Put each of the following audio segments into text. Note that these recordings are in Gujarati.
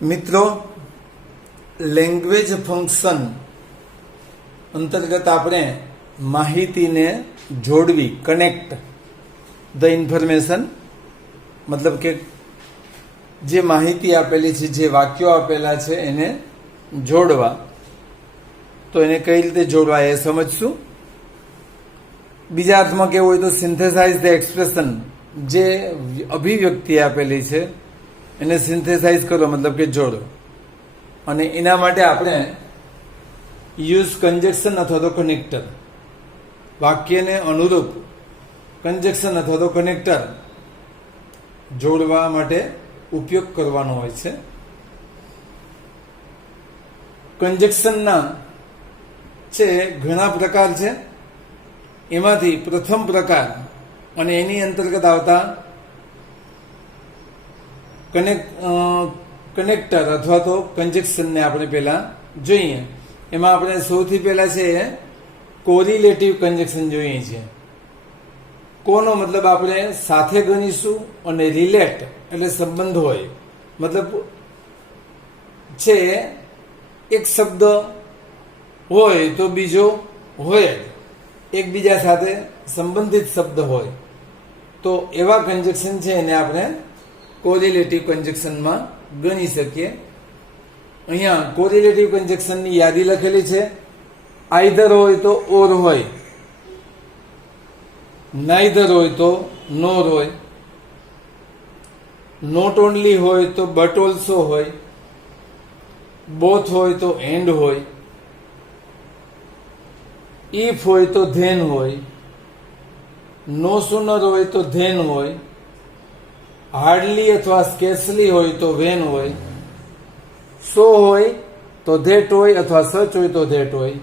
મિત્રો, લેંગ્વેજ ફંક્શન અંતર્ગત આપણે માહિતીને જોડવી, કનેક્ટ ધ ઇન્ફોર્મેશન, મતલબ કે જે માહિતી આપેલી છે, જે વાક્યો આપેલા છે એને જોડવા. તો એને કઈ રીતે જોડવા એ સમજશું. બીજા અર્થમાં કેવું હોય તો સિન્થેસાઇઝ ધ એક્સપ્રેશન, જે અભિવ્યક્તિ આપેલી છે એને સિન્થેસાઇઝ કરો, મતલબ કે જોડો. અને એના માટે આપણે યુઝ કન્જેક્શન અથવા તો કનેક્ટર, વાક્યને અનુરૂપ કન્જેક્શન અથવા તો કનેક્ટર જોડવા માટે ઉપયોગ કરવાનો હોય છે. કન્જેક્શનના છે ઘણા પ્રકાર છે. એમાંથી પ્રથમ પ્રકાર અને એની અંતર્ગત આવતા કનેક્ટર અથવા તો કન્જેક્શનને આપણે પહેલા જોઈએ. એમાં આપણે સૌથી પહેલા છે કોરિલેટિવ કન્જેક્શન જોઈએ છીએ. કોનો મતલબ આપણે સાથે ગણીશું અને રિલેટ એટલે સંબંધ હોય, મતલબ છે એક શબ્દ હોય તો બીજો હોય, એકબીજા સાથે સંબંધિત શબ્દ હોય તો એવા કન્જેક્શન છે એને આપણે કોરિલેટિવ કન્જેક્શનમાં ગણી શકીએ. અહીંયા કોરિલેટિવ કન્જેક્શનની યાદી લખેલી છે. આઈધર હોય તો ઓર હોય, નાઈધર હોય તો નોર હોય, નોટ ઓનલી હોય તો બટ ઓલ્સો હોય, બોથ હોય તો એન્ડ હોય, ઇફ હોય તો ધેન હોય, નો સુનર હોય તો ધેન હોય, હાર્ડલી અથવા સ્કેર્સલી હોય તો વેન હોય, સો હોય તો ધેટ હોય અથવા સચ હોય તો ધેટ હોય,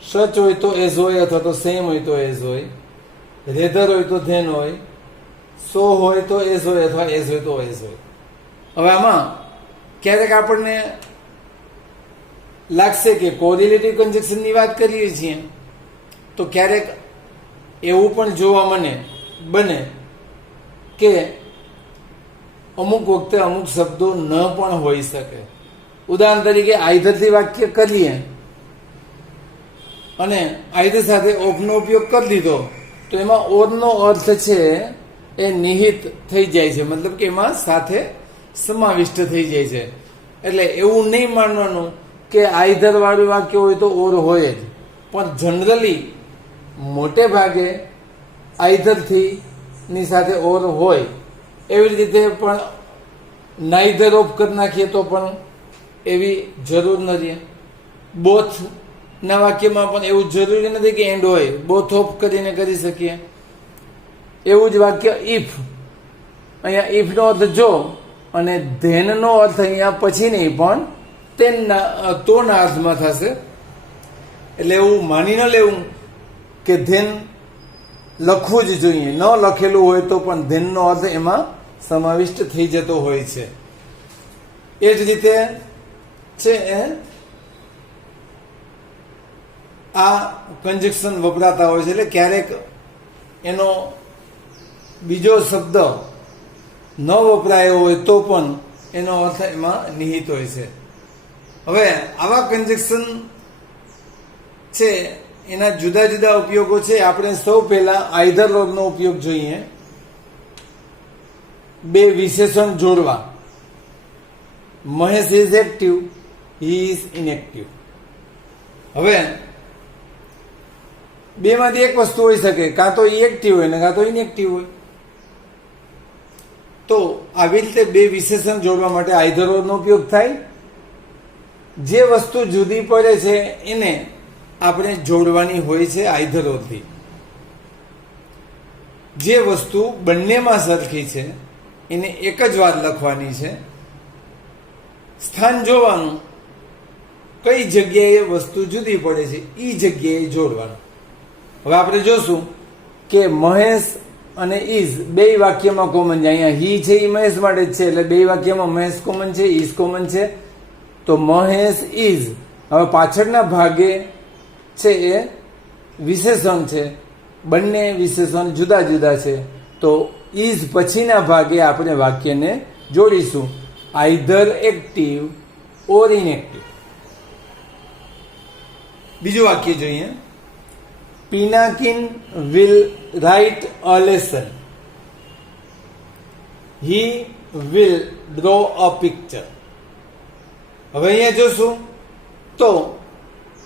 સચ હોય તો એઝ હોય અથવા તો સેમ હોય તો એઝ હોય, રેધર હોય તો ધેન હોય, સો હોય તો એઝ હોય અથવા એઝ હોય તો એઝ હોય. હવે આમાં ક્યારેક આપણને લાગશે કે કોરિલેટિવ કન્જેક્શનની વાત કરીએ છીએ તો ક્યારેક એવું પણ જોવા બને કે અમુક વખતે અમુક શબ્દો ન પણ હોઈ શકે. ઉદાહરણ તરીકે આઈધરથી વાક્ય કરીએ અને આઈધર સાથે ઓફનો ઉપયોગ કરી દીધો તો એમાં ઓરનો અર્થ છે એ નિહિત થઈ જાય છે, મતલબ કે એમાં સાથે સમાવિષ્ટ થઈ જાય છે. એટલે એવું નહીં માનવાનું કે આઈધર વાળું વાક્ય હોય તો ઓર હોય જ, પણ જનરલી મોટે ભાગે આઈધરથી ની સાથે ઓર હોય. એવી રીતે પણ નાઈધર ઓફ કરી નાખીએ તો પણ એવી જરૂર નથી. બોથ ના વાક્યમાં પણ એવું જરૂરી નથી કે એન્ડ હોય, બોથ ઓફ કરીને કરી શકીએ. એવું જ વાક્ય ઇફ, અહીંયા ઇફનો અર્થ જો અને ધેનનો અર્થ અહીંયા પછી નહીં પણ તેના તોના અર્થમાં થશે. એટલે એવું માની ન લેવું કે ધેન લખવું જ જોઈએ, ન લખેલું હોય તો પણ ધેનનો અર્થ એમાં સમાવિષ્ટ થઈ જતો હોય છે. એ જ રીતે છે આ કન્જેક્શન વપરાતા હોય છે. એટલે ક્યારેક એનો બીજો શબ્દ ન વપરાયો હોય તો પણ એનો અર્થ એમાં નિહિત હોય છે. હવે આવા કન્જેક્શન છે એના જુદા જુદા ઉપયોગો છે. આપણે સૌ પહેલા આઈધર વર્બનો ઉપયોગ જોઈએ. બે વિશેષણ જોડવા. Mahesh is active, he is inactive. હવે બે માંથી એક વસ્તુ હોઈ શકે, કાં તો ઈ એક્ટિવ હોય ને કાં તો ઇનએક્ટિવ હોય. તો આવી રીતે બે વિશેષણ જોડવા માટે આઈધર વર્બનો ઉપયોગ થાય. જે વસ્તુ જુદી પડે છે એને આપણે જોડવાની હોય છે આઈધર વર્બથી. જે વસ્તુ બંનેમાં સરખી છે એને એક જ વાર લખવાની છે. સ્થાન જોવાનું, કઈ જગ્યાએ વસ્તુ જુદી પડે છે એ જગ્યાએ જોડવાનું. હવે આપણે જોશું કે મહેશ અને ઇઝ બે વાક્યમાં કોમન છે. અહીંયા હી છે એ મહેશ માટે જ છે, એટલે બે વાક્યમાં મહેશ કોમન છે, ઇઝ કોમન છે. તો મહેશ ઇઝ. હવે પાછળના ભાગે છે એ વિશેષણ છે, બંને વિશેષણ જુદા જુદા છે. તો ઇઝ પછીના ભાગે આપણે વાક્યને જોડીશું. આઈધર એક્ટિવ ઓર ઇનએક્ટિવ. બીજું વાક્ય જોઈએ. Pinakin will right a lesson. He will draw a picture. હવે અહીંયા જોશું તો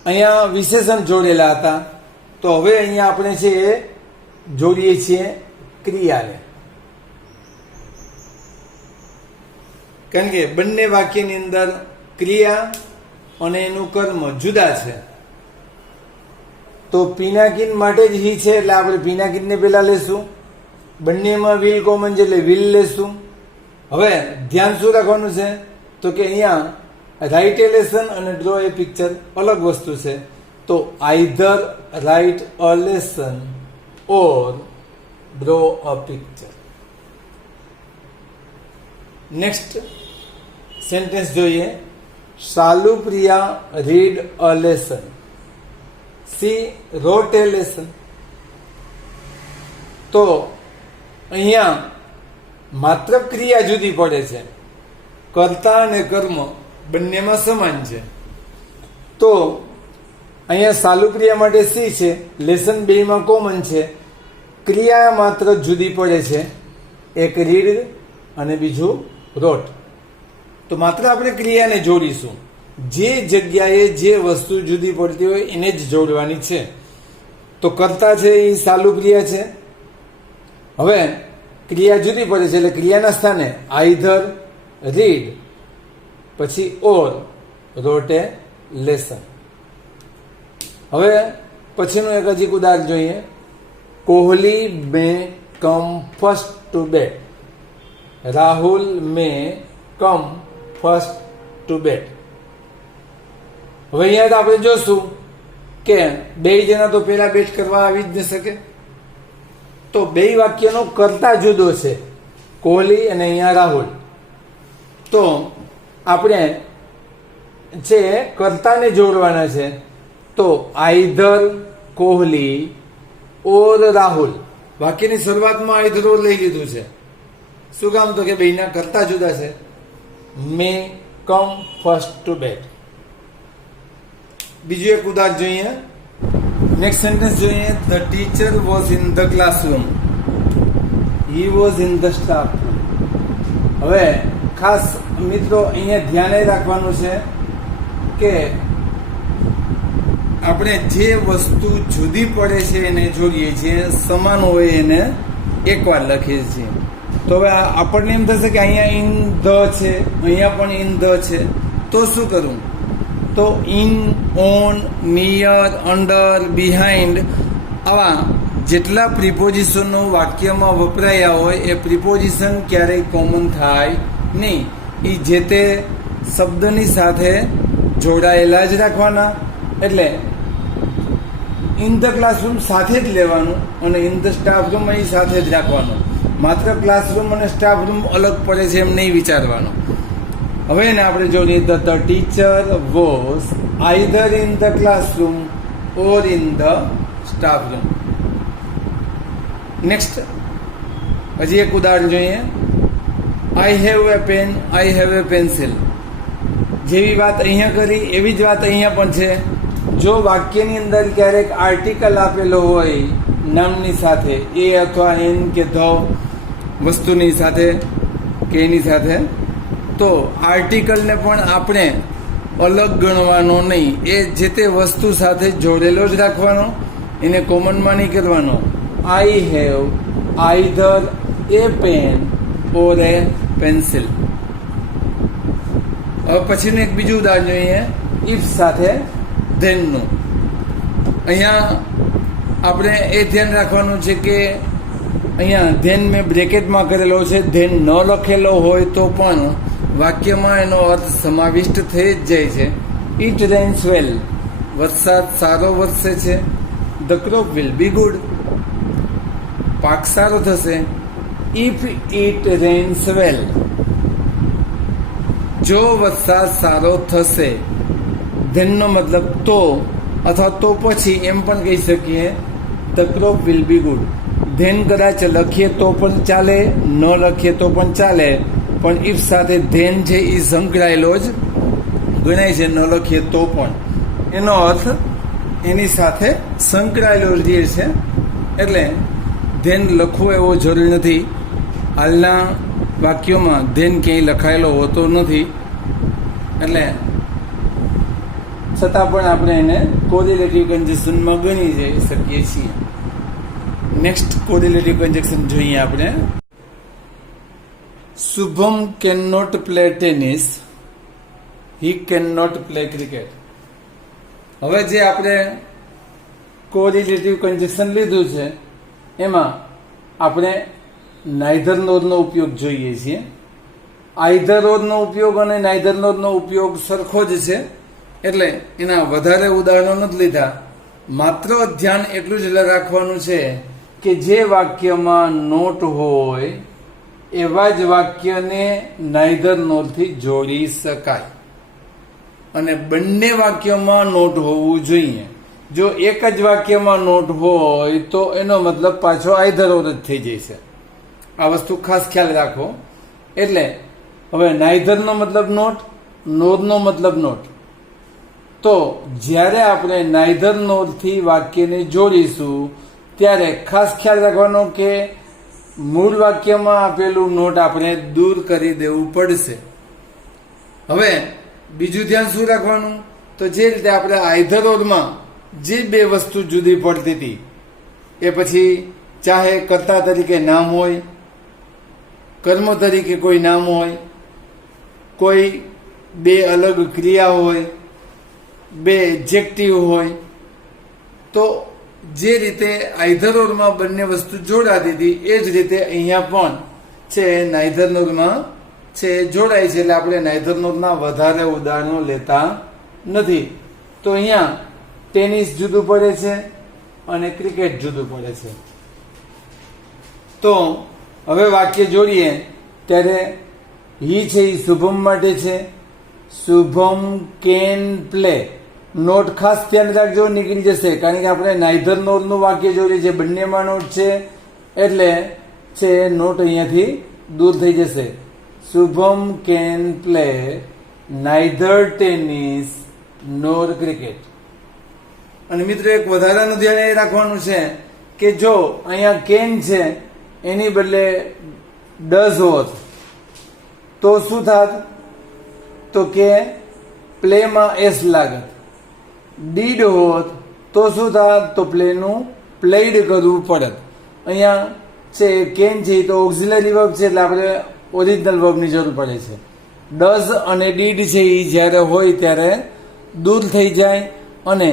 અહીંયા વિશેષણ જોડેલા હતા, તો હવે અહીંયા આપણે છે એ જોડીએ છીએ ક્રિયાને, કારણ કે બંને વાક્યની અંદર ક્રિયા અને એનું કર્મ જુદા છે. તો પિનાકિન માટે જ હી છે એટલે આપણે પિનાકિનને પહેલા લેશું. બંનેમાં વિલ કોમન છે એટલે વિલ લેશું. હવે ધ્યાન શું રાખવાનું છે તો કે અહીંયા રાઇટ એ લેસન અને ડ્રો એ પિક્ચર અલગ વસ્તુ છે. તો either write a lesson or draw a picture. Next sentence જોઈએ. Shalupriya read a lesson. She wrote a lesson. તો અહીંયા માત્ર ક્રિયા જુદી પડે છે, કર્તા અને કર્મ બંનેમાં સમાન છે. તો અહીંયા શાલુપ્રિયા માટે સી છે, લેસન બેમાં કોમન છે. ક્રિયા માત્ર જુદી પડે છે, એક રીડ અને બીજું રોટ. તો માત્ર આપણે ક્રિયાને જોડીશું. જે જગ્યાએ જે વસ્તુ જુદી પડતી હોય એને જ જોડવાની છે. તો કર્તા છે એ શાલુપ્રિયા છે. હવે ક્રિયા જુદી પડે છે એટલે ક્રિયાના સ્થાને આઈધર રીડ પછી ઓર રોટ એ લેસન. હવે પછીનું એક હજી ઉદાહરણ જોઈએ. કોહલી મે કમ ફર્સ્ટ ટુ બેટ. રાહુલ મે કમ ફર્સ્ટ ટુ બેટ. હવે અહીંયા તો આપણે જોશું કે બે જણા તો પેલા બેટ કરવા આવી જ ન શકે. તો બે વાક્યનો કર્તા જુદો છે, કોહલી અને અહીંયા રાહુલ. તો આપણે છે કર્તાને જોડવાના છે. તો આઈધર કોહલી ઓર રાહુલ. વાક્યની શરૂઆતમાં આઈધર ઓર લઈ લીધું છે. શું કામ તો કે બેના કર્તા જુદા છે. મે કમ ફર્સ્ટ ટુ બેટ. બીજું એક ઉદાહરણ જોઈએ. નેક્સ્ટ સેન્ટેન્સ જોઈએ. The teacher was in the classroom. He was in the staff room. હવે ખાસ મિત્રો અહીંયા ધ્યાને રાખવાનું છે કે આપણે જે વસ્તુ જુદી પડે છે એને જોડીએ છીએ, સમાન હોય એને એકવાર લખીએ છીએ. તો હવે આપણને એમ થશે કે અહીંયા ઇન ધ છે, અહીંયા પણ ઇન ધ છે. તો શું કરવું? તો in, on, near, under, behind આવા જેટલા પ્રિપોઝિશનો વાક્યમાં વપરાયા હોય એ પ્રિપોઝિશન ક્યારેય કોમન થાય નહીં. એ જે તે શબ્દની સાથે જોડાયેલા જ રાખવાના. એટલે ઇન ધ ક્લાસરૂમ સાથે જ લેવાનું અને ઇન ધ સ્ટાફ રૂમ એ સાથે જ રાખવાનું. માત્ર ક્લાસરૂમ અને સ્ટાફ રૂમ અલગ પડે છે એમ નહીં વિચારવાનું. હવે એને આપણે જોઈએ. The teacher was either in the classroom or in the staff room. Next હજી એક ઉદાહરણ જોઈએ. I have a pen, I have a pencil. જેવી વાત અહીંયા કરી એવી જ વાત અહીંયા પણ છે. જો વાક્યની અંદર ક્યારેક આર્ટિકલ આપેલો હોય નામની સાથે, એ અથવા એન કે ધ વસ્તુની સાથે કે એની સાથે, તો આર્ટિકલને પણ આપણે અલગ ગણવાનો નહીં. એ જે તે વસ્તુ સાથે જોડેલો જ રાખવાનો, એને કોમનમાં નહીં કરવાનો. I have either a pen or a pencil. હવે પછીનું એક બીજું ઉદાહરણ જોઈએ. ઇફ સાથે ધેનનું. અહીંયા આપણે એ ધ્યાન રાખવાનું છે કે અહીંયા ધેન મેં બ્રેકેટમાં કરેલો છે. ધેન ન લખેલો હોય તો પણ વાક્યમાં એનો અર્થ સમાવિષ્ટ થઈ જ જાય છે. ઇટ રેન્સ વેલ. વરસાદ સારો વરસે છે. The crop will be good. પાક સારો થશે. ઇફ ઇટ રેન્સ વેલ. જો વરસાદ સારો થશે. ધેનનો મતલબ તો અથવા તો પછી એમ પણ કહી શકીએ. The crop will be good. Then કદાચ લખીએ તો પણ ચાલે, ન લખીએ તો પણ ચાલે, પણ ઇફ સાથે ધેન છે એ સંકળાયેલો જ ગણાય છે, ન લખીએ તો પણ એનો અર્થ એની સાથે સંકળાયેલો જ રહે છે. એટલે ધેન લખવું એવો જરૂરી નથી. હાલના વાક્યોમાં ધેન ક્યાંય લખાયેલો હોતો નથી, એટલે છતાં પણ આપણે એને કોરિલેટિવ કન્જક્શનમાં ગણી જઈ શકીએ છીએ. નેક્સ્ટ કોરિલેટિવ કન્જક્શન જોઈએ આપણે. Shubham can not play tennis, he can not play cricket. હવે જે આપણે કોરિલેટિવ કન્જક્શન લીધું છે એમાં આપણે નાઇધર નોરનો ઉપયોગ જોઈએ છીએ. આઈધર ઓરનો ઉપયોગ અને નાઇધર નોરનો ઉપયોગ સરખો જ છે, એટલે એના વધારે ઉદાહરણો નથી લીધા. માત્ર ધ્યાન એટલું જ રાખવાનું છે કે જે વાક્યમાં નોટ હોય એવા જ વાક્યને નાઇધર નોરથી જોડી શકાય, અને બંને વાક્યોમાં નોટ હોવું જોઈએ. જો એક જ વાક્યમાં નોટ હોય તો એનો મતલબ પાછો આઈધર ઓર જ થઈ જશે. આ વસ્તુ ખાસ ખ્યાલ રાખો. એટલે હવે નાઇધરનો મતલબ નોટ, નોરનો મતલબ નોટ. તો જ્યારે આપણે નાઇધર નોરથી વાક્યને જોડીશું ત્યારે ખાસ ખ્યાલ રાખવાનો કે મૂળ વાક્યમાં આપેલું નોટ આપણે દૂર કરી દેવું પડશે. હવે બીજું ધ્યાન શું રાખવાનું? તો જે રીતે આપણે આઈધર ઓરમાં જે બે વસ્તુ જુદી પડતી હતી એ પછી ચાહે કર્તા તરીકે નામ હોય, કર્મ તરીકે કોઈ નામ હોય, કોઈ બે અલગ ક્રિયા હોય, બે એડજેક્ટિવ હોય, તો જે રીતે આઈધર ઓરમાં બંને વસ્તુ જોડાતી હતી એ જ રીતે અહીંયા પણ છે નાઇધર નોરમાં છે જોડાય છે. એટલે આપણે નાઇધર નોરના વધારે ઉદાહરણો લેતા નથી. તો અહીંયા ટેનિસ જુદું પડે છે અને ક્રિકેટ જુદું પડે છે. તો હવે વાક્ય જોડીએ ત્યારે હી છે એ શુભમ માટે છે. Shubham can play. નોટ ખાસ ધ્યાન રાખજો, નીકળી જશે, કારણ કે આપણે નાઇધર નોરનું વાક્ય જોડીએ છે, બંનેમાં નોટ છે, એટલે છે નોટ અહીંયાથી દૂર થઈ જશે. Shubham can play neither tennis nor cricket. અને મિત્રો એક વધારાનું ધ્યાન એ રાખવાનું છે કે જો અહીંયા કેન છે એની બદલે ડઝ હોત તો શું થાત? તો કે પ્લેમાં એસ લાગત. ડીડ હોત તો શું થાત? તો પ્લેનું પ્લેડ કરવું પડત. અહીંયા છે કેન છે તો ઓક્ઝિલરી વર્બ છે, એટલે આપણે ઓરિજિનલ વર્બની જરૂર પડે છે. ડઝ અને ડીડ છે એ જ્યારે હોય ત્યારે દૂર થઈ જાય અને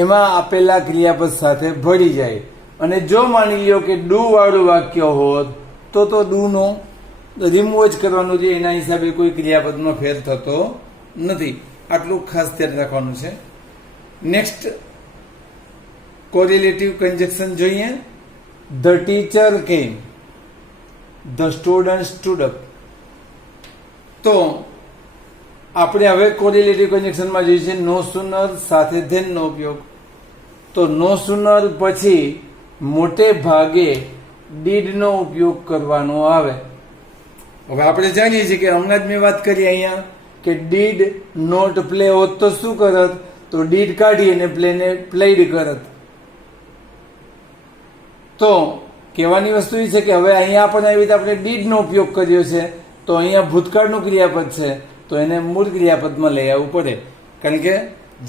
એમાં આપેલા ક્રિયાપદ સાથે ભળી જાય. અને જો માની લો કે ડુ વાળું વાક્ય હોત તો ડુનો રિમૂવ જ કરવાનું છે, એના હિસાબે કોઈ ક્રિયાપદમાં ફેર થતો નથી. આટલું ખાસ ધ્યાન રાખવાનું છે. નેક્સ્ટ કોરિલેટિવ કન્જક્શન જોઈએ. ધ ટીચર કેમ, ધ સ્ટુડન્ટ સ્ટુડ અપ. તો આપણે હવે કોરિલેટિવ કન્જક્શનમાં જોઈએ છે નો સુનર સાથે ધેનનો ઉપયોગ. તો નો સુનર પછી મોટે ભાગે ડીડનો ઉપયોગ કરવાનો આવે. હવે આપણે જાણીએ છીએ કે હમણાં જ મેં વાત કરી અહીંયા કે ડીડ નોટ પ્લે હોત તો શું કરત? તો ડીડ કાઢી અને પ્લેને પ્લેડ કરત. તો કહેવાની વસ્તુ એ છે કે હવે અહીંયા પણ એવી રીતે આપણે ડીડનો ઉપયોગ કર્યો છે, તો અહીંયા ભૂતકાળનું ક્રિયાપદ છે તો એને મૂળ ક્રિયાપદમાં લઈ આવવું પડે. કારણ કે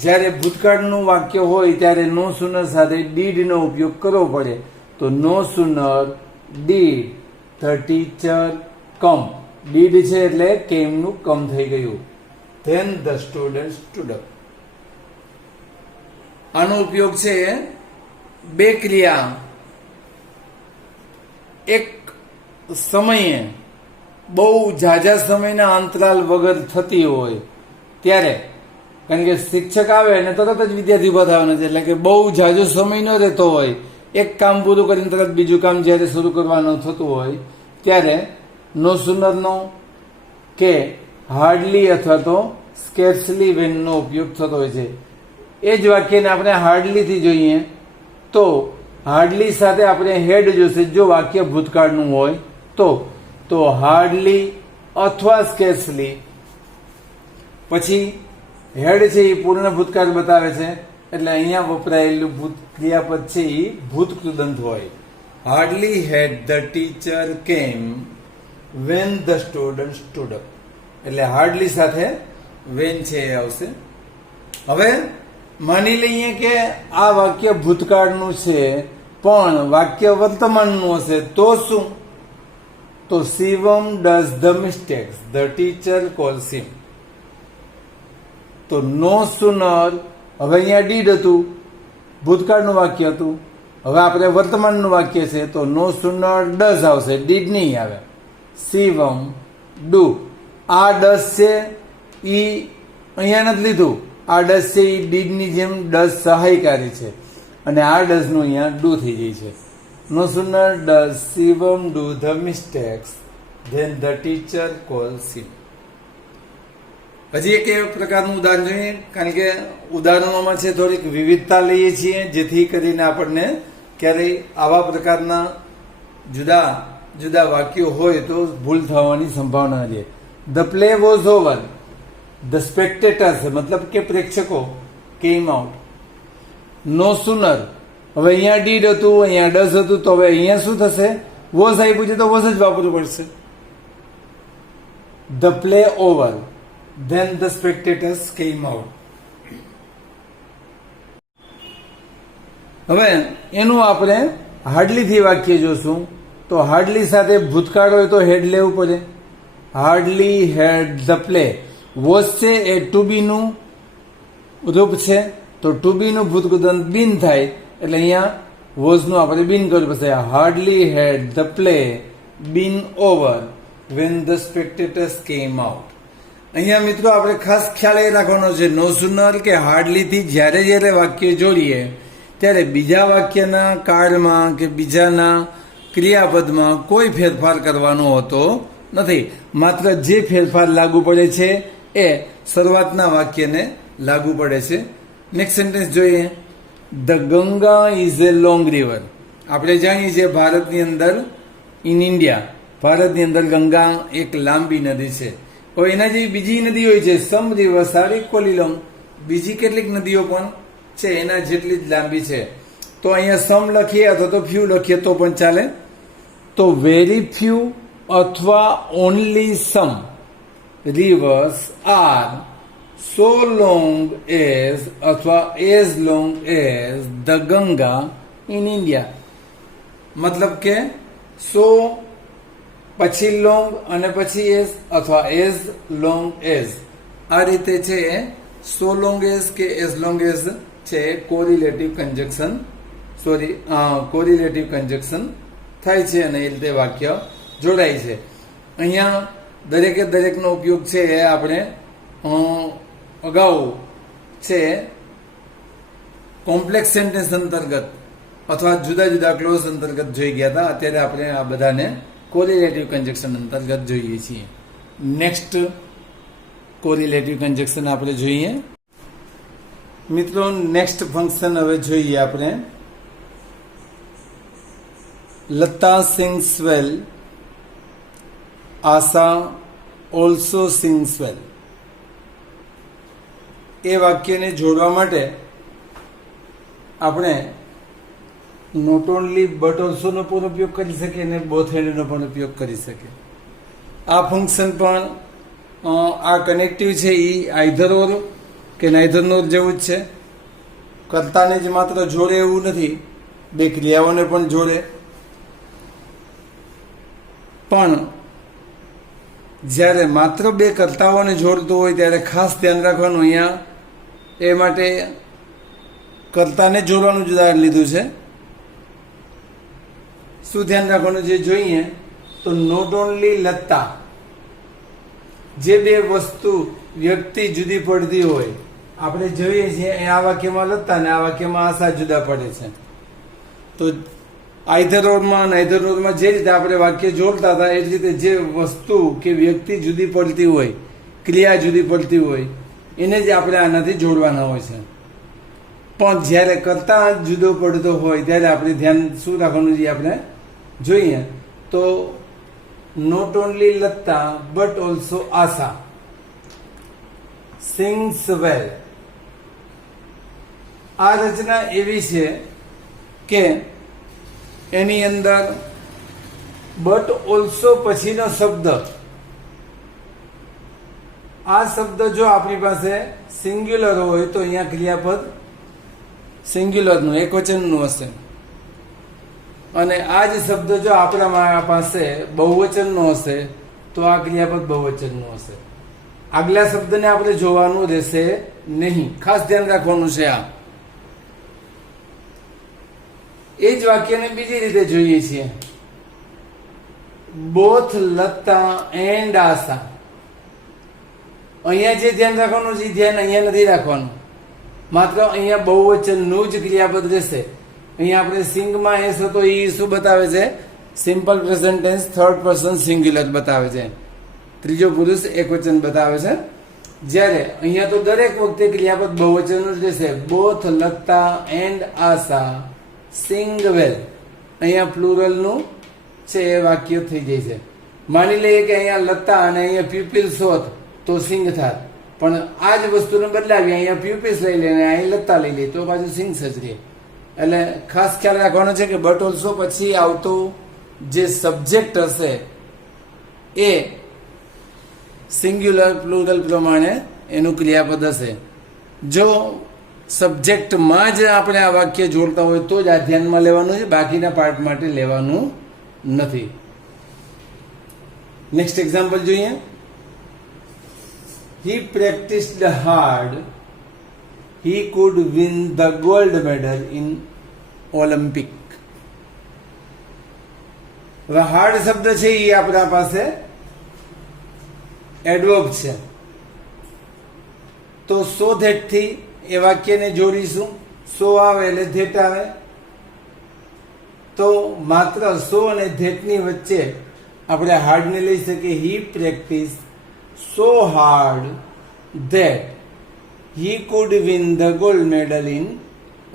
જ્યારે ભૂતકાળનું વાક્ય હોય ત્યારે નો સુનર સાથે ડીડનો ઉપયોગ કરવો પડે. તો no sooner did the teacher come. Did છે એટલે કેમનું કમ થઈ ગયું. Then the student stood up. આનો ઉપયોગ છે બે ક્રિયા એક સમયે બહુ ઝાઝા સમયના અંતરાલ વગર થતી હોય ત્યારે, કારણ કે શિક્ષક આવે અને તરત જ વિદ્યાર્થી બતાવવાના છે, એટલે કે બહુ ઝાઝો સમય ન રહેતો હોય, એક કામ પૂરું કરીને તરત બીજું કામ જ્યારે શરૂ કરવાનું થતું હોય ત્યારે નો સુનરનો કે હાર્ડલી અથવા તો સ્કેર્સલી વેનનો ઉપયોગ થતો હોય છે. એ જ વાક્યને આપણે હાર્ડલીથી જોઈએ તો હાર્ડલી સાથે આપણે હેડ જોશે જો વાક્ય ભૂતકાળનું હોય તો હાર્ડલી અથવા સ્કેર્સલી. પછી હેડ છે એ પૂર્ણ ભૂતકાળ બતાવે છે, એટલે અહીંયા વપરાયેલું ક્રિયાપદ છે એ ભૂત કૃદંત હોય. હાર્ડલી હેડ ધ ટીચર કેમ when the student stood up, એટલે હાર્ડલી સાથે વેન છે એ આવશે. હવે માની લઈએ કે આ વાક્ય ભૂતકાળનું છે પણ વાક્ય વર્તમાનનું હશે તો શું? તો Shivam does the mistakes the teacher calls him. તો નો સુનર, હવે અહીંયા ડીડ હતું, ભૂતકાળનું વાક્ય હતું. હવે આપણે વર્તમાનનું વાક્ય છે તો નો સુનર ડઝ આવશે, ડીડ નહીં આવે. શિવમ ડુ, આ ડઝ છે ઈ અહીંયા નથી લીધું. આ ડઝ છે એ ડીડની જેમ ડઝ સહાયકારી છે અને આ ડઝ નું અહીંયા ડુ થઈ જાય છે. No sooner does Shivam do the mistakes then the teacher calls him. હજી એક એ પ્રકારનું ઉદાહરણ જોઈએ, કારણ કે ઉદાહરણોમાં છે થોડીક વિવિધતા લઈએ છીએ જેથી કરીને આપણને ક્યારેય આવા પ્રકારના જુદા જુદા વાક્યો હોય તો ભૂલ થવાની સંભાવના રહે. The play was over, the spectators મતલબ કે પ્રેક્ષકો કેમ આઉટ. નો સુનર, હવે અહીંયા ડીડ હતું, અહીંયા ડઝ હતું, તો હવે અહીંયા શું થશે? વોઝ આપ્યું છે તો વોઝ જ વાપરવું પડશે. The play over, then the spectators came out. હવે એનું આપણે હાર્ડલી થી વાક્ય જોશું. તો હાર્ડલી સાથે ભૂતકાળ હોય તો હેડ લેવું પડે. Hardly had the play. Was છે એ ટુ બી નું રૂપ છે, તો ટુ બી નું ભૂતકૃદંત બીન થાય, એટલે અહીંયા વોઝ નું આપણે બીન કરવું પડશે. Hardly had the play been over when the spectators came out. અહીંયા મિત્રો આપણે ખાસ ખ્યાલ એ રાખવાનો છે, નો સુનર કે હાર્ડલી થી જ્યારે જ્યારે વાક્ય જોડીએ ત્યારે બીજા વાક્યના કાળમાં કે બીજાના ક્રિયાપદમાં કોઈ ફેરફાર કરવાનો હોતો નથી. માત્ર જે ફેરફાર લાગુ પડે છે એ શરૂઆતના વાક્યને લાગુ પડે છે. નેક્સ્ટ સેન્ટેન્સ જોઈએ. The Ganga is A long river. આપણે જાણીએ છીએ ભારતની અંદર, ઇન ઇન્ડિયા, ભારતની અંદર ગંગા એક લાંબી નદી છે. હવે એના જેવી બીજી નદી હોય છે, સમ રિવર્સ આર ઇક્વલી લોંગ. બીજી કેટલીક નદીઓ પણ છે એના જેટલી જ લાંબી છે. તો અહીંયા સમ લખીએ અથવા તો ફ્યુ લખીએ તો પણ ચાલે. તો વેરી ફ્યુ અથવા only some rivers are so long as અથવા as long as the Ganga in India. મતલબ કે સો પછી લોંગ અને પછી એઝ અથવા એઝ લોંગ એઝ, આ રીતે છે સો લોંગ એઝ કે એઝ લોંગ એઝ છે કોરિલેટિવ કન્જક્શન કોરિલેટિવ કન્જક્શન થાય છે અને એ રીતે વાક્ય જોડાય છે. અહીંયા દરેકે દરેકનો ઉપયોગ છે એ આપણે અગાઉ છે કોમ્પ્લેક્સ સેન્ટેન્સ અંતર્ગત અથવા જુદા જુદા ક્લોઝ અંતર્ગત જોઈ ગયા હતા. અત્યારે આપણે આ બધાને કોરિલેટિવ કન્જક્શન અંતર્ગત જોઈએ છીએ. નેક્સ્ટ કોરિલેટિવ કન્જક્શન આપણે જોઈએ. મિત્રો નેક્સ્ટ ફંક્શન હવે જોઈએ આપણે. લતા સિંગ્સ વેલ, આશા ઓલ્સો સિંગ્સ વેલ. એ વાક્યને જોડવા માટે આપણે નોટ ઓનલી બટ ઓલ્સો નો પણ ઉપયોગ કરી શકીએ અને બોથ એન્ડ નો પણ ઉપયોગ કરી શકીએ. આ ફંક્શન પણ આ કનેક્ટિવ છે એ આઈધર ઓર કે નાઈધર નોર જેવું જ છે. કર્તાને જ માત્ર જોડે એવું નથી, બે ક્રિયાઓને પણ જોડે. પણ જ્યારે માત્ર બે કર્તાઓને જોડતું હોય ત્યારે ખાસ ધ્યાન રાખવાનું, અહીંયા એ માટે કર્તાને જોડવાનું જ ઉદાહરણ લીધું છે. શું ધ્યાન રાખવાનું છે જોઈએ તો નોટ ઓનલી લતા, જે બે વસ્તુ વ્યક્તિ જુદી પડતી હોય આપણે જોઈએ છીએ આ વાક્યમાં લતા ને આ વાક્યમાં આશા જુદા પડે છે. તો આઈધર ઓરમાં નાઈધર ઓરમાં જે રીતે આપણે વાક્ય જોડતા હતા એ જ રીતે જે વસ્તુ કે વ્યક્તિ જુદી પડતી હોય, ક્રિયા જુદી પડતી હોય એને જ આપણે આનાથી જોડવાના હોય છે. પણ જ્યારે કરતા જુદો પડતો હોય ત્યારે આપણે ધ્યાન શું રાખવાનું છે આપણે જોઈએ તો not only Latta but also Asa sings well. આ રચના એવી છે કે એની અંદર બટ ઓલ્સો પછીનો શબ્દ, આ શબ્દ જો આપણી પાસે સિંગ્યુલર હોય તો અહીંયા ક્રિયાપદ સિંગ્યુલરનું એકવચનનું હશે, અને આ જ શબ્દ જો આપણા પાસે બહુવચનનો હશે તો આ ક્રિયાપદ બહુવચનનું હશે. આગલા શબ્દને આપણે જોવાનું રહેશે નહીં, ખાસ ધ્યાન રાખવાનું છે. આ એ જ વાક્યને બીજી રીતે જોઈએ છીએ. બોથ લતા એન્ડ આશા. અહીંયા જે ધ્યાન રાખવાનું છે ધ્યાન અહીંયા નથી રાખવાનું, માત્ર અહીંયા બહુવચનનું જ ક્રિયાપદ રહેશે. અહીંયા આપણે સિંગમાં એસ હતો એ શું બતાવે છે? Simple present tense third person singular બતાવે છે, ત્રીજો પુરુષ એકવચન બતાવે છે. જ્યારે અહીંયા તો દરેક વખતે ક્રિયાપદ બહુવચનનું જ રહેશે. બોથ લતા એન્ડ આશા સિંગ વેલ. અહીંયા પ્લુરલનું છે એ વાક્ય થઈ જાય છે. માની લઈએ કે અહીંયા લતા અને અહીંયા પ્યુપિલ્સ હોત તો સિંગ થાત, પણ આ જ વસ્તુને બદલાવી અહીંયા પ્યુપિલ્સ લઈ લે અને અહીં લતા લઈ લે તો પાછું સિંગ્સ જ રહે. એટલે ખાસ ખ્યાલ રાખવાનો છે કે બટ ઓલ્સો પછી આવતું જે સબ્જેક્ટ હશે એ સિંગ્યુલર પ્લુરલ પ્રમાણે એનું ક્રિયાપદ હશે. જો સબ્જેક્ટમાં જ આપણે આ વાક્ય જોડતા હોય તો જ આ ધ્યાનમાં લેવાનું છે, બાકીના પાર્ટ માટે લેવાનું નથી. નેક્સ્ટ એક્ઝામ્પલ જોઈએ. He practiced hard. He could win the gold medal in Olympic. હવે હાર્ડ શબ્દ છે એ આપણા પાસે એડવર્બ છે, તો સો ધેટ થી એ વાક્યને જોડીશું. સો આવે એટલે ધેટ આવે, તો માત્ર સો અને ધેટની વચ્ચે આપણે હાર્ડને લઈ શકીએ. હી practice so hard that he could win the gold medal in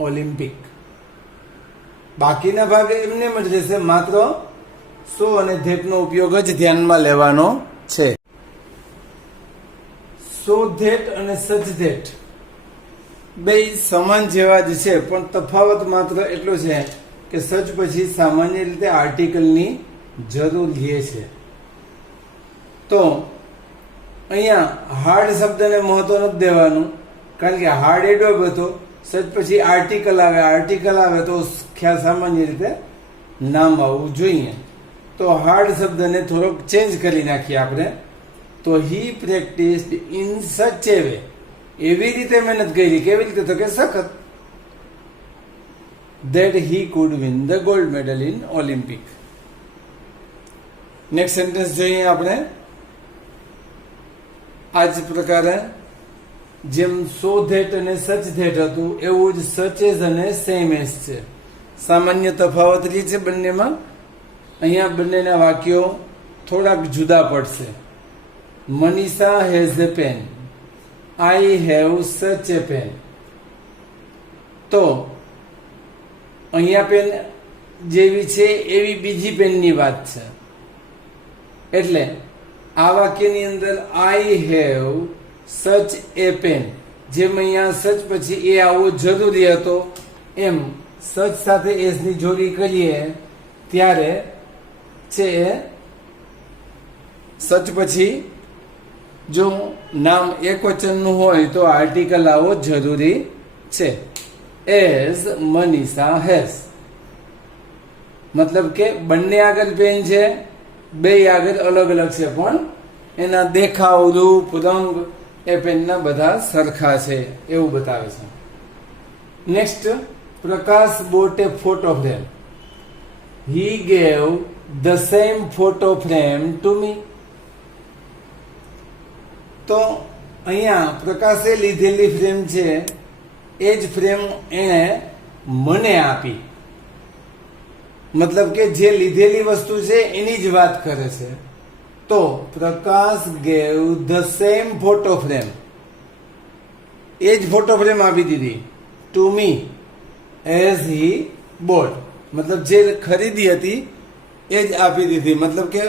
Olympic. બાકીના ભાગ એમને જ રહેશે, માત્ર સો અને ધેટનો ઉપયોગ જ ધ્યાનમાં લેવાનો છે. સો ધેટ અને સચ ધેટ બે સમાન જેવા જ છે, પણ તફાવત માત્ર એટલો છે કે સચ પછી સામાન્ય રીતે આર્ટિકલની જરૂર રહે છે. તો અહીંયા હાર્ડ શબ્દને મહત્વ નથી દેવાનું, કારણ કે હાર્ડ એડવર્બ હતો. સચ પછી આર્ટિકલ આવે તો ખ્યાલ સામાન્ય રીતે નામ આવવું જોઈએ. તો હાર્ડ શબ્દને થોડોક ચેન્જ કરી નાખીએ આપણે. તો હી પ્રેક્ટિસ્ડ ઇન સચ એ વે. એવી રીતે મહેનત કરી. કેવી રીતે? તો કે સખત. that he could win the gold medal in Olympic. Next sentence જોઈએ આપણે. આ જ પ્રકારે જેમ સો ધેટ અને સચ ધેટ હતું એવું જ સચ એઝ અને સેમ એઝ છે. સામાન્ય તફાવત રહી છે બંનેમાં. અહીંયા બંનેના વાક્યો થોડાક જુદા પડશે. Manisha has a pen, I have such a pen. તો અહીંયા પેન જેવી છે એવી બીજી પેનની વાત છે. એટલે આ વાક્યની અંદર આઈ હેવ સચ એ પેન, જેમ અહીંયા સચ પછી એ આવવો જરૂરી હતો એમ સચ સાથે એસ ની જોડી કરીએ ત્યારે છે સચ પછી જો નામ એક વચનનું હોય તો આર્ટિકલ આવવો જરૂરી છે. એઝ મનીષા હેઝ, મતલબ કે બંને આગળ પેન છે, બે આગળ અલગ અલગ છે, પણ એના દેખાવ, રૂપ, રંગ એ પેનના બધા સરખા છે એવું બતાવે છે. Next, Prakash bought a photo frame. He gave the same photo frame to me. તો અહીંયા પ્રકાશે લીધેલી ફ્રેમ છે એ જ ફ્રેમ એણે મને આપી. મતલબ કે જે લીધેલી વસ્તુ છે એની જ વાત કરે છે. તો Prakash gave the same photo frame, એ જ ફોટો ફ્રેમ આપી દીધી to me as he bought. મતલબ જે ખરીદી હતી એ જ આપી દીધી. મતલબ કે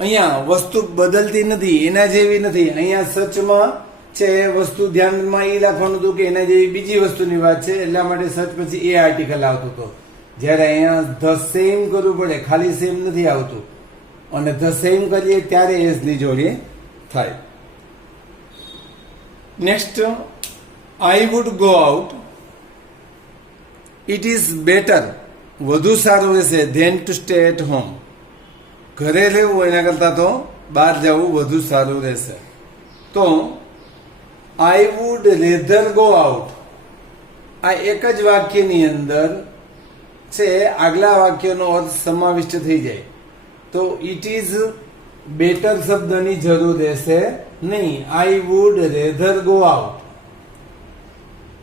અહીંયા વસ્તુ બદલતી નથી, એના જેવી નથી. અહીંયા સચમાં છે વસ્તુ ધ્યાનમાં એ રાખવાનું હતું કે એના જેવી બીજી વસ્તુની વાત છે, એટલા માટે સચ પછી એ આર્ટિકલ આવતો હતો. જ્યારે અહીંયા ધ સેમ કરવું પડે, ખાલી સેમ નથી આવતું, અને ધ સેમ કરીએ ત્યારે એસ ની જોડે થાય. Next, I would go out, it is better, વધુ સારું રહેશે, than to stay at home, ઘરે રહેવું એના કરતાં તો બહાર જવું વધુ સારું રહેશે. તો I would rather go out, આ એક જ વાક્યની અંદર છે આગલા વાક્યનો અર્થ સમાવિષ્ટ થઈ જાય. તો ઇટ ઇઝ બેટર શબ્દની જરૂર રહેશે નહીં. I would rather go out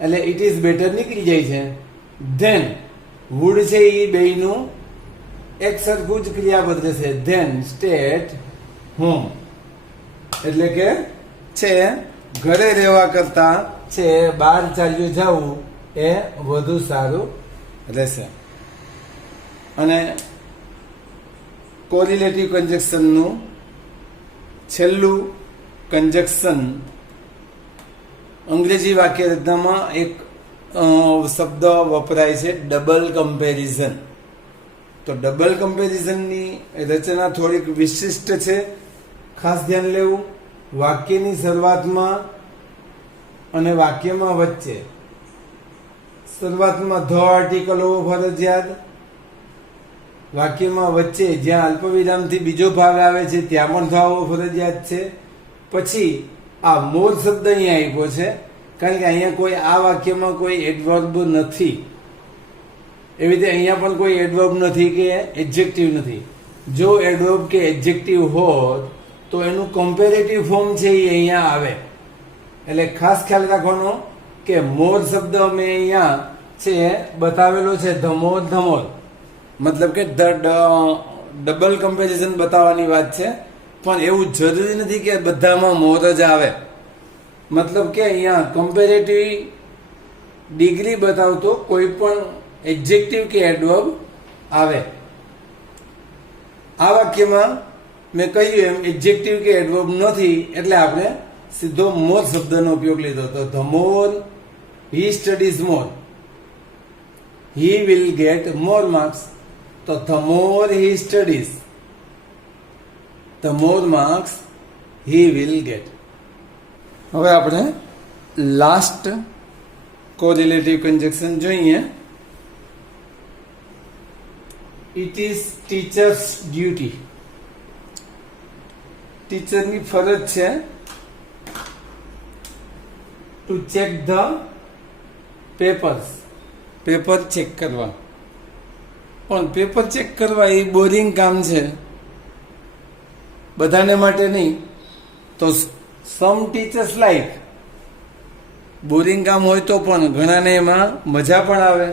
એટલે ઇટ ઇઝ બેટર નીકળી જાય છે. ધેન વુડ છે એ બેયનું એક સરખું જ ક્રિયાપદ રહેશે. ધેન સ્ટેટ હોમ એટલે કે છે ઘરે રહેવા કરતા છે બહાર ચાલ્યું જવું એ વધુ સારું રહેશે. અને કોરિલેટિવ કન્જક્શનનું છેલ્લું કન્જક્શન અંગ્રેજી વાક્ય રચનામાં એક શબ્દ વપરાય છે, ડબલ કમ્પેરિઝન. તો ડબલ કમ્પેરિઝનની રચના થોડીક વિશિષ્ટ છે, ખાસ ધ્યાન લેવું. વાક્યની શરૂઆતમાં અને વાક્યમાં વચ્ચે શરૂઆતમાં ધ આર્ટિકલ હોવો ફરજિયાત, વાક્યમાં વચ્ચે જ્યાં અલ્પવિરામથી બીજો ભાગ આવે છે ત્યાં પણ ધ હોવો ફરજિયાત છે. પછી આ મોર શબ્દ અહીંયા આપ્યો છે કારણ કે અહીંયા કોઈ આ વાક્યમાં કોઈ એડવર્બ નથી. એવી રીતે અહીંયા પણ કોઈ એડવર્બ નથી કે એડજેક્ટિવ નથી. જો એડવર્બ કે એડજેક્ટિવ હોત તો એનું કમ્પેરેટિવ ફોર્મ છે એ અહીંયા આવે. એટલે ખાસ ખ્યાલ રાખવાનો કે મોર શબ્દ અમે અહીંયા છે બતાવેલો છે ધમોર ધમોર, મતલબ કે ડબલ કમ્પેરિઝન બતાવવાની વાત છે. પણ એવું જરૂરી નથી કે બધામાં મોર જ આવે. મતલબ કે અહીંયા કમ્પેરેટિવ ડિગ્રી બતાવતો કોઈ પણ એડજેક્ટિવ કે એડવર્બ આવે. આ વાક્યમાં મેં કહ્યું એમ એડજેક્ટિવ કે એડવર્બ નથી એટલે આપણે સીધો મોર શબ્દનો ઉપયોગ લીધો. તો the more he studies more, he will get more marks. તો the more he studies, the more marks he will get. હવે આપણે લાસ્ટ કોરિલેટિવ કન્જક્શન જોઈએ. ઇટ ઇઝ ટીચર્સ ડ્યુટી, ટીચરની ફરજ છે to check the papers, paper check કરવા. પણ પેપર ચેક કરવા એ બોરિંગ કામ છે, બધાને માટે નહીં. તો સમ ટીચર્સ લાઈક, બોરિંગ કામ હોય તો પણ ઘણાને એમાં મજા પણ આવે.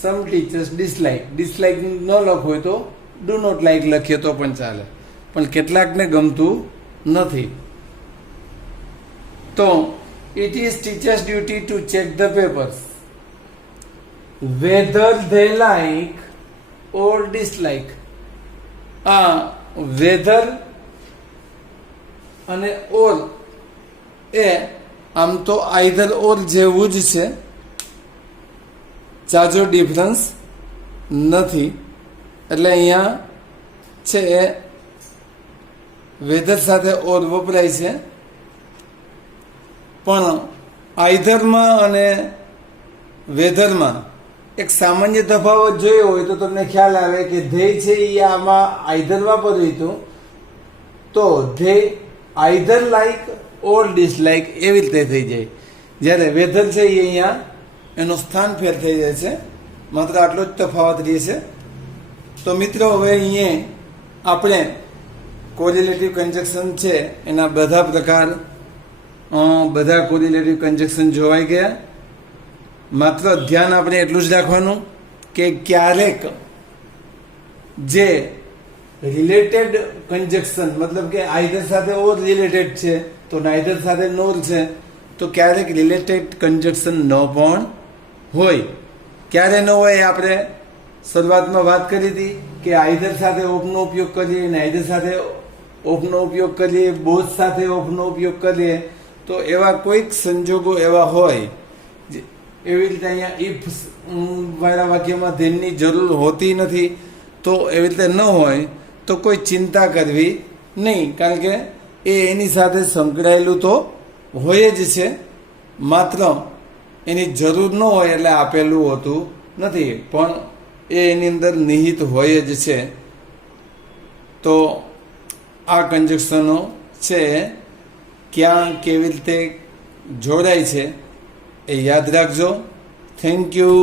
સમ ટીચર્સ ડિસલાઇક, ડિસલાઇક ન લખો હોય તો ડુ નોટ લાઈક લખીએ તો પણ ચાલે, પણ કેટલાકને ગમતું નથી. તો it is teacher's duty to check the papers whether they like or dislike. આ વેધર અને ઓર એ આમ તો આઈધર ઓર જેવું જ છે, જાજો ડિફરન્સ નથી. એટલે અહીંયા છે વેધર સાથે ઓર વપરાય છે, પણ આઈધરમાં અને વેધરમાં એક સામાન્ય તફાવત જોયો હોય તો તમને ખ્યાલ આવે કે ધ્યેય છે એ આમાં આઈધર વાપર્યું હતું તો ધ્યેય આઈધર લાઈક ઓર ડિસલાઈક એવી રીતે થઈ જાય. જ્યારે વેધર છે એ અહીંયા એનો સ્થાન ફેર થઈ જાય છે, માત્ર આટલો જ તફાવત રહે છે. તો મિત્રો હવે અહીંયા આપણે કોરિલેટિવ કન્જક્શન છે એના બધા પ્રકાર, બધા કોરિલેટિવ કન્જક્શન જોવાઈ ગયા. માત્ર ધ્યાન આપણે એટલું જ રાખવાનું કે ક્યારેક જે રિલેટેડ કન્જક્શન મતલબ કે આઈધર સાથે ઓર રિલેટેડ છે તો નાઈધર સાથે નોર છે, તો ક્યારેક રિલેટેડ કન્જક્શન ન પણ હોય. ક્યારે ન હોય આપણે શરૂઆતમાં વાત કરી હતી કે આઈધર સાથે ઓફનો ઉપયોગ કરીએ, નાઈધર સાથે ઓફનો ઉપયોગ કરીએ, બોધ સાથે ઓફનો ઉપયોગ કરીએ, તો એવા કોઈક સંજોગો એવા હોય એવી રીતે અહીંયા ઇફ વાળા વાક્યમાં ધેનની જરૂર હોતી નથી. તો એવી રીતે ન હોય તો કોઈ ચિંતા કરવી નહીં, કારણ કે એ એની સાથે સંકળાયેલું તો હોય જ છે, માત્ર એની જરૂર ન હોય એટલે આપેલું હોતું નથી, પણ એ એની અંદર નિહિત હોય જ છે. તો આ કંજક્શનો છે ક્યાં કેવી રીતે જોડાય છે એ યાદ રાખજો. Thank you.